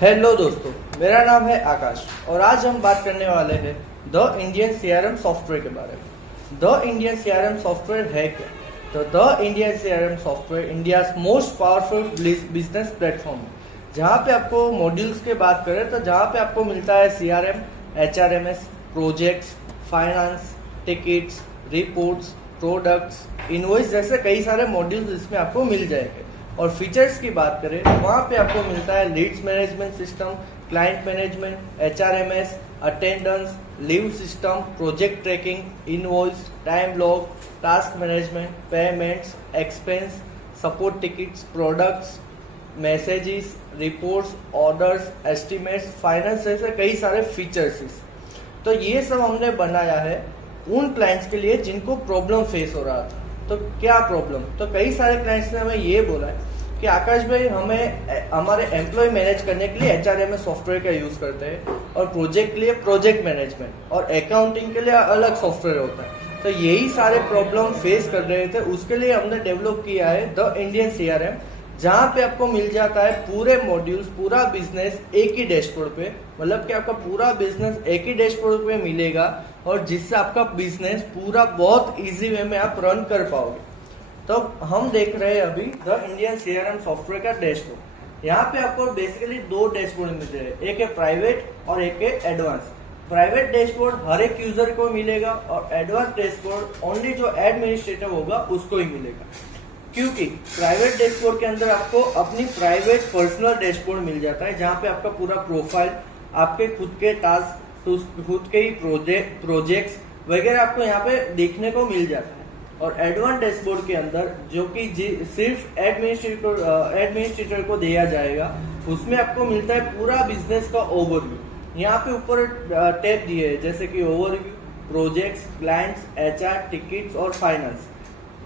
Hello दोस्तों, मेरा नाम है आकाश और आज हम बात करने वाले हैं द इंडियन सीआरएम सॉफ्टवेयर के बारे में। द इंडियन सीआरएम सॉफ्टवेयर है क्या? तो the Indian CRM software India most powerful business platform है, जहाँ पे आपको मॉड्यूल्स की बात करें तो जहाँ पे आपको मिलता है CRM, HRMS, projects, finance, tickets, reports, products, invoice जैसे कई सारे मॉड्यूल्स इसमें आपको मिल जाएंगे। और फीचर्स की बात करें तो वहाँ पे आपको मिलता है leads management system, client management, HRMS, attendance, leave system, project tracking, invoice, time log, task management, payments, expense, support tickets, products, messages, reports, orders, estimates, finance जैसे कई सारे फीचर्स। तो ये सब हमने बनाया है उन क्लाइंट्स के लिए जिनको प्रॉब्लम फेस हो रहा था। तो क्या प्रॉब्लम? तो कई सारे क्लाइंट्स ने हमें ये बोला है कि आकाश भाई हमें हमारे एम्प्लॉय मैनेज करने के लिए एचआरएमएस सॉफ्टवेयर का यूज करते हैं और प्रोजेक्ट के लिए प्रोजेक्ट मैनेजमेंट और अकाउंटिंग के लिए अलग सॉफ्टवेयर होता है। तो यही सारे प्रॉब्लम फेस कर रहे थे, उसके लिए हमने डेवलप किया है द इंडियन सीआरएम, जहाँ पे आपको मिल जाता है पूरे मॉड्यूल्स, पूरा बिजनेस एक ही डैशबोर्ड पे। मतलब कि आपका पूरा बिजनेस एक ही डैशबोर्ड पे मिलेगा और जिससे आपका बिजनेस पूरा बहुत इजी वे में आप रन कर पाओगे। तो हम देख रहे हैं अभी द इंडियन सीआरएम सॉफ्टवेयर का डैशबोर्ड। यहाँ पे आपको बेसिकली दो डैशबोर्ड मिल रहे हैं, एक है प्राइवेट और एक है एडवांस। प्राइवेट डैशबोर्ड हर एक यूजर को मिलेगा और एडवांस डैशबोर्ड ओनली जो एडमिनिस्ट्रेटर होगा उसको ही मिलेगा, क्योंकि प्राइवेट डैशबोर्ड के अंदर आपको अपनी प्राइवेट पर्सनल डैशबोर्ड मिल जाता है, जहाँ पे आपका पूरा प्रोफाइल, आपके खुद के टास्क, खुद के ही प्रोजेक्ट्स वगैरह आपको यहाँ पे देखने को मिल जाता है। और एडवांस डैशबोर्ड के अंदर जो कि सिर्फ एडमिनिस्ट्रेटर को दिया जाएगा, उसमें आपको मिलता है पूरा बिजनेस का ओवरव्यू। यहाँ पे ऊपर टैब दिए है जैसे कि overview, projects, clients, HR, tickets और फाइनेंस।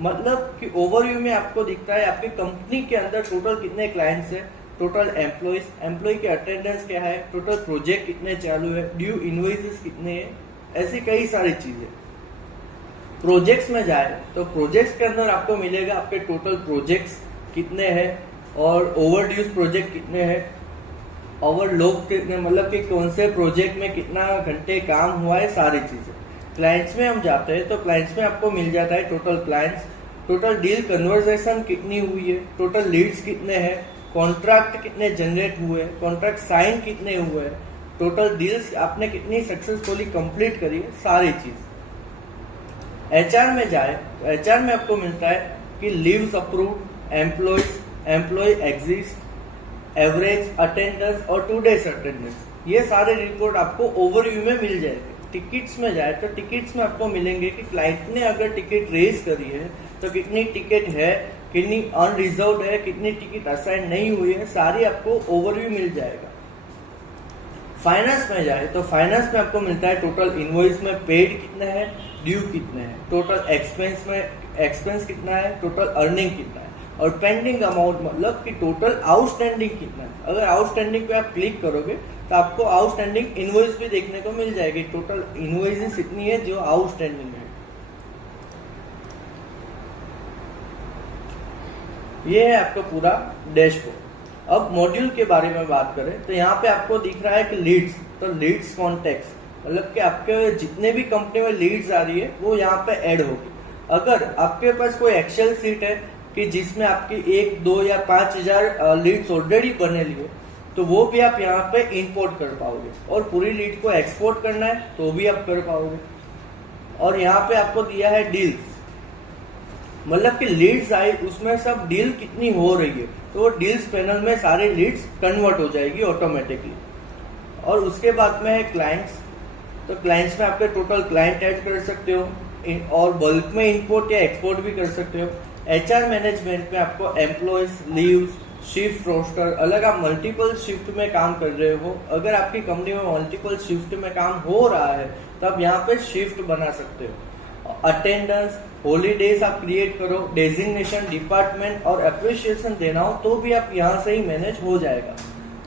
मतलब कि ओवरव्यू में आपको दिखता है आपकी कंपनी के अंदर टोटल कितने क्लाइंट्स है, टोटल एम्प्लॉय के अटेंडेंस क्या है, टोटल प्रोजेक्ट कितने चालू है, ड्यू इनवॉइसेस कितने हैं, ऐसी कई सारी चीजें। प्रोजेक्ट्स में जाए तो प्रोजेक्ट्स के अंदर आपको मिलेगा आपके टोटल प्रोजेक्ट्स कितने हैं और ओवरड्यूज प्रोजेक्ट कितने हैं, ओवरलोड कितने, मतलब कि कौन से प्रोजेक्ट में कितना घंटे काम हुआ है, सारी चीजें। क्लाइंट्स में हम जाते हैं तो क्लाइंट्स में आपको मिल जाता है total clients, total deal conversation कितनी हुई है, टोटल लीड्स कितने हैं, कॉन्ट्रैक्ट कितने जनरेट हुए, कॉन्ट्रैक्ट साइन कितने हुए, टोटल डील्स आपने कितनी सक्सेसफुली कंप्लीट करी है, सारी चीज। एचआर में जाए तो एचआर में आपको मिलता है कि leaves approved, employ exist, average attendance और 2 days अटेंडेंस, ये सारे रिपोर्ट आपको ओवरव्यू में मिल जाएंगे। टिकट्स में जाए तो टिकट्स में आपको मिलेंगे कि क्लाइंट ने अगर टिकट रेज करी है तो कितनी टिकट है, कितनी अनरिजर्व्ड है, कितनी टिकट असाइन नहीं हुई है, सारी आपको ओवरव्यू मिल जाएगा। फाइनेंस में जाए तो फाइनेंस में आपको मिलता है टोटल इनवॉइस में पेड कितने हैं, ड्यू कितने हैं, टोटल एक्सपेंस में एक्सपेंस कितना है, टोटल अर्निंग कितना है, और पेंडिंग अमाउंट मतलब कि टोटल आउटस्टैंडिंग कितना है। अगर आउटस्टैंडिंग पे आप क्लिक करोगे तो आपको आउटस्टैंडिंग इनवॉइस भी देखने को मिल जाएगी, टोटल इनवॉइसेस इतनी है जो आउटस्टैंडिंग है। ये है आपका पूरा डैशबोर्ड। अब मॉड्यूल के बारे में बात करें तो यहाँ पे आपको दिख रहा है कि लीड्स, तो लीड्स कॉन्टेक्ट्स, मतलब कि आपके जितने भी कंपनी में लीड्स आ रही है वो यहाँ पे ऐड होगी। अगर आपके पास कोई एक्सेल सीट है कि जिसमें आपकी 1, 2 या 5,000 लीड्स ऑलरेडी बने लिए, तो वो भी आप यहाँ पे इंपोर्ट कर पाओगे, और पूरी लीड को एक्सपोर्ट करना है तो भी आप कर पाओगे। और यहाँ पे आपको दिया है डील्स, मतलब कि लीड्स आई उसमें सब डील कितनी हो रही है, तो वो डील्स पैनल में सारी लीड्स कन्वर्ट हो जाएगी ऑटोमेटिकली। और उसके बाद में है क्लाइंट्स, तो क्लाइंट्स में आपके टोटल क्लाइंट ऐड कर सकते हो और बल्क में इंपोर्ट या एक्सपोर्ट भी कर सकते हो। एचआर मैनेजमेंट में आपको एम्प्लॉयज, लीव्स, शिफ्ट रोस्टर, अलग आप मल्टीपल शिफ्ट में काम कर रहे हो, अगर आपकी कंपनी में मल्टीपल शिफ्ट में काम हो रहा है तो आप यहाँ पे शिफ्ट बना सकते हो। अटेंडेंस, हॉलीडेज आप क्रिएट करो, डेजिग्नेशन, डिपार्टमेंट और अप्रिशिएशन देना हो तो भी आप यहाँ से ही मैनेज हो जाएगा।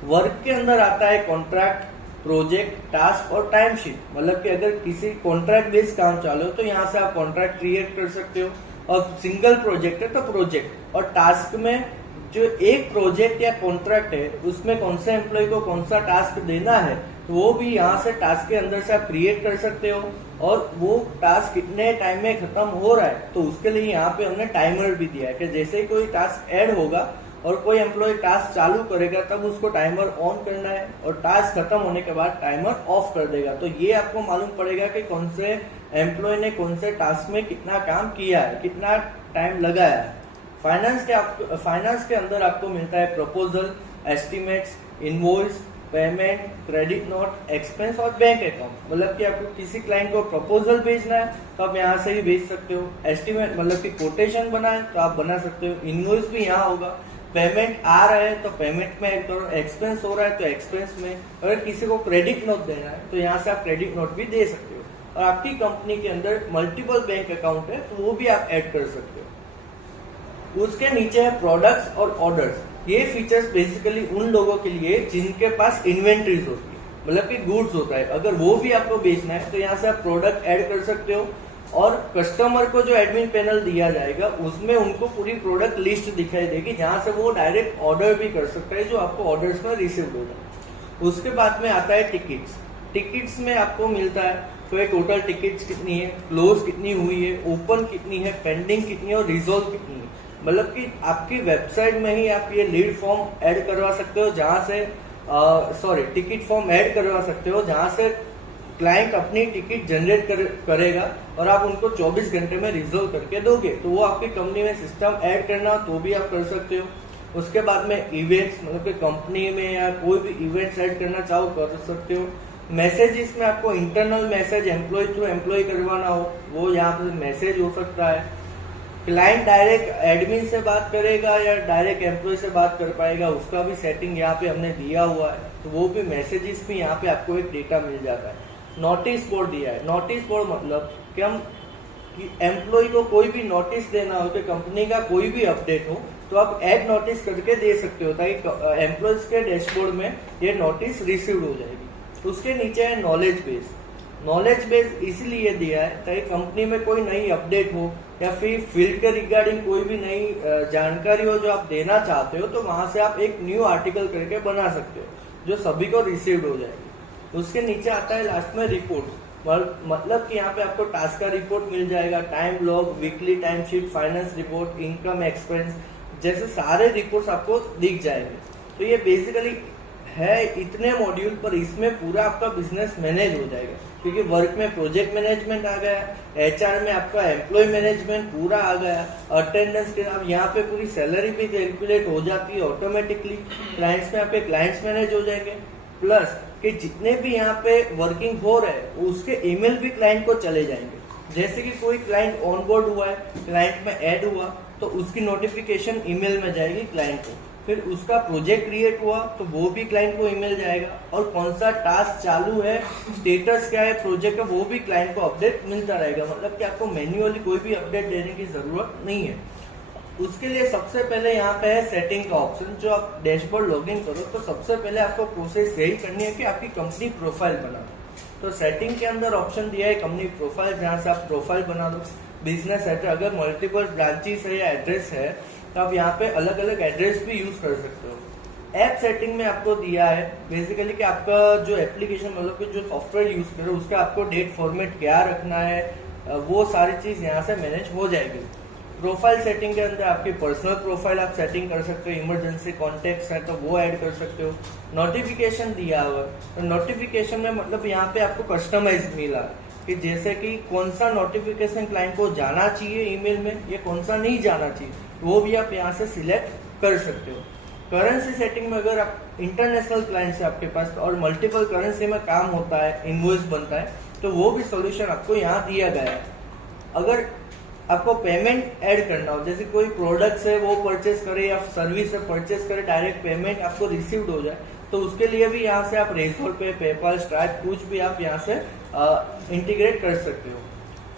वर्क के अंदर आता है कॉन्ट्रैक्ट, प्रोजेक्ट, टास्क और टाइम शीट, मतलब कि अगर किसी कॉन्ट्रैक्ट बेस्ड काम चालू हो तो यहाँ से आप कॉन्ट्रैक्ट क्रिएट कर सकते हो, और सिंगल प्रोजेक्ट है तो प्रोजेक्ट, और टास्क में जो एक प्रोजेक्ट या कॉन्ट्रैक्ट है उसमें कौन से एम्प्लॉय को कौन सा टास्क देना है, तो वो भी यहाँ से टास्क के अंदर से आप क्रिएट कर सकते हो, और वो टास्क कितने टाइम में खत्म हो रहा है तो उसके लिए यहाँ पे हमने टाइमर भी दिया है कि जैसे ही कोई टास्क ऐड होगा और कोई एम्प्लॉय टास्क चालू करेगा तब उसको टाइमर ऑन करना है, और टास्क खत्म होने के बाद टाइमर ऑफ कर देगा। तो ये आपको मालूम पड़ेगा कि कौन से एम्प्लॉय ने कौन से टास्क में कितना काम किया है, कितना टाइम लगाया है। फाइनेंस के अंदर आपको मिलता है proposal, estimates, invoice, payment, credit note, expense और बैंक अकाउंट। मतलब कि आपको किसी क्लाइंट को प्रपोजल भेजना है तो आप यहाँ से ही भेज सकते हो। एस्टिमेट मतलब कि कोटेशन बनाए तो आप बना सकते हो। इनवॉइस भी यहाँ होगा। पेमेंट आ रहा है तो पेमेंट में ऐड करो, एक्सपेंस हो रहा है तो एक्सपेंस में। अगर किसी को क्रेडिट नोट देना है तो यहाँ से आप क्रेडिट नोट भी दे सकते हो। और आपकी कंपनी के अंदर मल्टीपल बैंक अकाउंट है तो वो भी आप ऐड कर सकते हो। उसके नीचे है प्रोडक्ट्स और ऑर्डर्स। ये फीचर्स बेसिकली उन लोगों के लिए जिनके पास इन्वेंट्रीज होती है, मतलब कि गुड्स होता है। अगर वो भी आपको बेचना है तो यहाँ से आप प्रोडक्ट ऐड कर सकते हो, और कस्टमर को जो एडमिन पैनल दिया जाएगा उसमें उनको पूरी प्रोडक्ट लिस्ट दिखाई देगी, जहां से वो डायरेक्ट ऑर्डर भी कर सकता है जो आपको ऑर्डर्स में रिसीव होगा। उसके बाद में आता है टिकट्स। टिकट्स में आपको मिलता है तो ये टोटल टिकट्स कितनी है, क्लोज कितनी हुई है, ओपन कितनी है, पेंडिंग कितनी है और रिजोल्व कितनी है। मतलब कि आपकी वेबसाइट में ही आप ये लीड फॉर्म ऐड करवा सकते हो, जहां से टिकट फॉर्म ऐड करवा सकते हो, जहां से क्लाइंट अपनी टिकट जनरेट करेगा और आप उनको 24 घंटे में रिजोल्व करके दोगे। तो वो आपकी कंपनी में सिस्टम ऐड करना तो भी आप कर सकते हो। उसके बाद में इवेंट्स, मतलब कि कंपनी में या कोई भी इवेंट्स ऐड करना चाहो कर सकते हो। मैसेजेस में आपको internal message employ to employ करवाना हो वो यहाँ पे मैसेज हो सकता है। क्लाइंट डायरेक्ट एडमिन से बात करेगा या डायरेक्ट एम्प्लॉय से बात कर पाएगा, उसका भी सेटिंग यहाँ पे हमने दिया हुआ है। तो वो भी मैसेजेस भी यहाँ पे आपको एक डेटा मिल जाता है। नोटिस बोर्ड दिया है। नोटिस बोर्ड मतलब कि हम एम्प्लॉय को कोई भी नोटिस देना हो कि कंपनी का कोई भी अपडेट हो तो आप ऐड नोटिस करके दे सकते हो, ताकि एम्प्लॉयज के डैशबोर्ड में ये नोटिस रिसीव हो जाएगी। उसके नीचे है नॉलेज बेस। नॉलेज बेस इसलिए दिया है ताकि कंपनी में कोई नई अपडेट हो या फिर फील्ड के रिगार्डिंग कोई भी नई जानकारी हो जो आप देना चाहते हो, तो वहां से आप एक न्यू आर्टिकल करके बना सकते हो जो सभी को रिसीव हो जाएगी। उसके नीचे आता है लास्ट में रिपोर्ट। मतलब कि यहाँ पे आपको टास्क का रिपोर्ट मिल जाएगा, time log, weekly time sheet, finance report, income expense जैसे सारे रिपोर्ट्स आपको दिख जाएंगे। तो ये बेसिकली है इतने मॉड्यूल, पर इसमें पूरा आपका बिजनेस मैनेज हो जाएगा, क्योंकि वर्क में प्रोजेक्ट मैनेजमेंट आ गया, एचआर में आपका एम्प्लॉय मैनेजमेंट पूरा आ गया, अटेंडेंस के आप यहाँ पे पूरी सैलरी भी कैलकुलेट हो जाती है ऑटोमेटिकली। क्लाइंट्स में आपके क्लाइंट्स मैनेज हो जाएंगे, प्लस कि जितने भी यहाँ पे वर्किंग हो रहे हैं उसके ईमेल भी क्लाइंट को चले जाएंगे। जैसे कि कोई क्लाइंट ऑनबोर्ड हुआ है, क्लाइंट में ऐड हुआ तो उसकी नोटिफिकेशन ईमेल में जाएगी क्लाइंट को। फिर उसका प्रोजेक्ट क्रिएट हुआ तो वो भी क्लाइंट को ईमेल जाएगा, और कौन सा टास्क चालू है, स्टेटस क्या है प्रोजेक्ट का, वो भी क्लाइंट को अपडेट मिलता रहेगा। मतलब कि आपको मैन्युअली कोई भी अपडेट देने की जरूरत नहीं है। उसके लिए सबसे पहले यहाँ पे है सेटिंग का ऑप्शन। जो आप डैशबोर्ड लॉगिन करो तो सबसे पहले आपको प्रोसेस यही करनी है कि आपकी कंपनी प्रोफाइल बना दो। तो सेटिंग के अंदर ऑप्शन दिया है कंपनी प्रोफाइल, जहाँ से आप प्रोफाइल बना दो। बिजनेस एड्रेस, अगर मल्टीपल ब्रांचेस है या एड्रेस है तो आप यहाँ पे अलग अलग एड्रेस भी यूज कर सकते हो। ऐप सेटिंग में आपको दिया है बेसिकली कि आपका जो एप्लीकेशन मतलब कि जो सॉफ्टवेयर यूज करो उसका आपको डेट फॉर्मेट क्या रखना है, वो सारी चीज यहाँ से मैनेज हो जाएगी। प्रोफाइल सेटिंग के अंदर आपकी पर्सनल प्रोफाइल आप सेटिंग कर सकते हो, इमरजेंसी कॉन्टेक्ट्स है तो वो ऐड कर सकते हो। नोटिफिकेशन दिया हुआ तो नोटिफिकेशन में मतलब यहाँ पे आपको कस्टमाइज मिला कि जैसे कि कौन सा नोटिफिकेशन क्लाइंट को जाना चाहिए ईमेल में या कौन सा नहीं जाना चाहिए, वो भी आप यहाँ से सिलेक्ट कर सकते हो। करेंसी सेटिंग में अगर आप इंटरनेशनल क्लाइंट से आपके पास और मल्टीपल करेंसी में काम होता है, इनवॉइस बनता है, तो वो भी सोल्यूशन आपको यहाँ दिया गया है। अगर आपको पेमेंट ऐड करना हो, जैसे कोई प्रोडक्ट्स है वो परचेस करे या सर्विस है परचेस करे, डायरेक्ट पेमेंट आपको रिसीव्ड हो जाए, तो उसके लिए भी यहाँ से आप रेजोल पे, पेपाल, स्ट्राइप कुछ भी आप यहाँ से इंटीग्रेट कर सकते हो।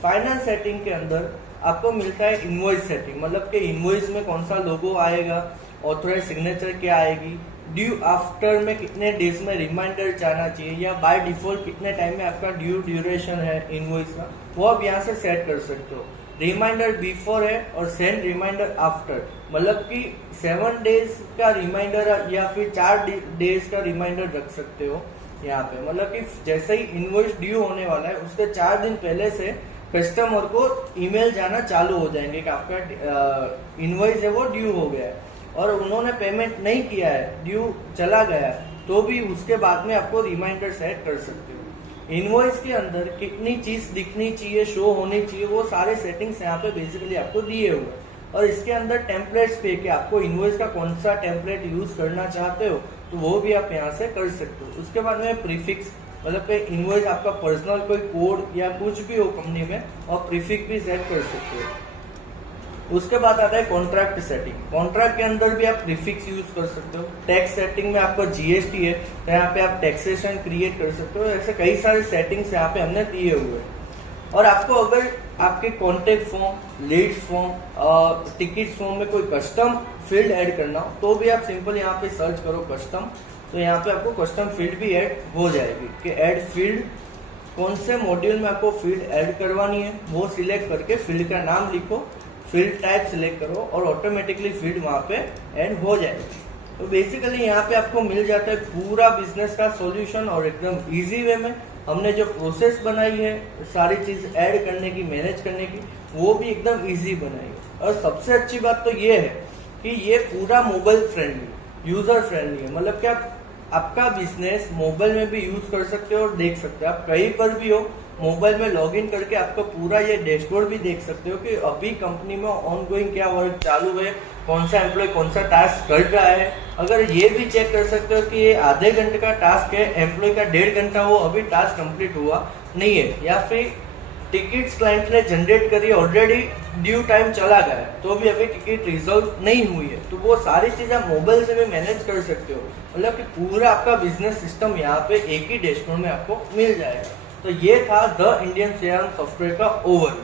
फाइनेंस सेटिंग के अंदर आपको मिलता है इनवॉइस सेटिंग, मतलब कि इनवॉइस में कौन सा लोगो आएगा, ऑथराइज सिग्नेचर क्या आएगी, ड्यू आफ्टर में कितने डेज में रिमाइंडर जाना चाहिए, या बाय डिफॉल्ट कितने टाइम में आपका ड्यू ड्यूरेशन है इनवॉइस का, वो आप यहाँ से सेट कर सकते हो। रिमाइंडर बिफोर है और सेंड रिमाइंडर आफ्टर, मतलब कि 7 डेज का रिमाइंडर या फिर 4 डेज का रिमाइंडर रख सकते हो यहाँ पे। मतलब कि जैसे ही इनवॉइस ड्यू होने वाला है उसके 4 दिन पहले से कस्टमर को ईमेल जाना चालू हो जाएंगे कि आपका इनवॉइस है वो ड्यू हो गया है, और उन्होंने पेमेंट नहीं किया है, ड्यू चला गया है, तो भी उसके बाद में आपको रिमाइंडर सेट कर सकते हो। इनवॉइस के अंदर कितनी चीज दिखनी चाहिए, शो होनी चाहिए, वो सारे सेटिंग्स यहाँ पे बेसिकली आपको दिए हुए हैं। और इसके अंदर टेम्पलेट्स पे कि आपको इनवॉइस का कौन सा टेम्पलेट यूज करना चाहते हो तो वो भी आप यहाँ से कर सकते हो। उसके बाद में प्रीफिक्स, मतलब कि इनवॉइस आपका पर्सनल कोई कोड या कुछ भी हो कंपनी में, और प्रीफिक्स भी सेट कर सकते हो। उसके बाद आता है कॉन्ट्रैक्ट सेटिंग। कॉन्ट्रैक्ट के अंदर भी आप प्रीफिक्स यूज कर सकते हो। टैक्स सेटिंग में आपका जीएसटी है तो यहाँ पे आप टैक्सेशन क्रिएट कर सकते हो। ऐसे कई सारे सेटिंग्स यहाँ पे हमने दिए हुए हैं। और आपको अगर आपके contact form, lead form, ticket form में कोई कस्टम फील्ड ऐड करना हो तो भी आप सिंपल यहाँ पे सर्च करो कस्टम, तो यहाँ पे आपको कस्टम फील्ड भी ऐड हो जाएगी कि ऐड फील्ड, कौन से मॉड्यूल में आपको फील्ड ऐड करवानी है वो सिलेक्ट करके फील्ड का नाम लिखो, फील्ड टाइप सिलेक्ट करो और ऑटोमेटिकली फील्ड वहां पे ऐड हो जाएगी। तो बेसिकली यहाँ पे आपको मिल जाता है पूरा बिजनेस का सॉल्यूशन, और एकदम इजी वे में हमने जो प्रोसेस बनाई है सारी चीज ऐड करने की, मैनेज करने की, वो भी एकदम इजी बनाई है। और सबसे अच्छी बात तो ये है कि ये पूरा मोबाइल फ्रेंडली, यूजर फ्रेंडली है। मतलब क्या आपका बिजनेस मोबाइल में भी यूज कर सकते हो और देख सकते हो, आप कहीं पर भी हो मोबाइल में लॉगिन करके आपको पूरा ये डैशबोर्ड भी देख सकते हो कि अभी कंपनी में ऑनगोइंग क्या वर्क चालू है, कौन सा एम्प्लॉय कौन सा टास्क कर रहा है। अगर ये भी चेक कर सकते हो कि ये आधे घंटे का टास्क है, एम्प्लॉय का 1.5 घंटा हो अभी टास्क कंप्लीट हुआ नहीं है, या फिर टिकट्स क्लाइंट ने जनरेट करी ऑलरेडी ड्यू टाइम चला गया है तो भी अभी टिकट रिजॉल्व नहीं हुई है, तो वो सारी चीजें आप मोबाइल से भी मैनेज कर सकते हो। मतलब कि पूरा आपका बिजनेस सिस्टम यहाँ पे एक ही डैशबोर्ड में आपको मिल जाएगा। तो ये था द इंडियन सीआरएम सॉफ्टवेयर का ओवरव्यू।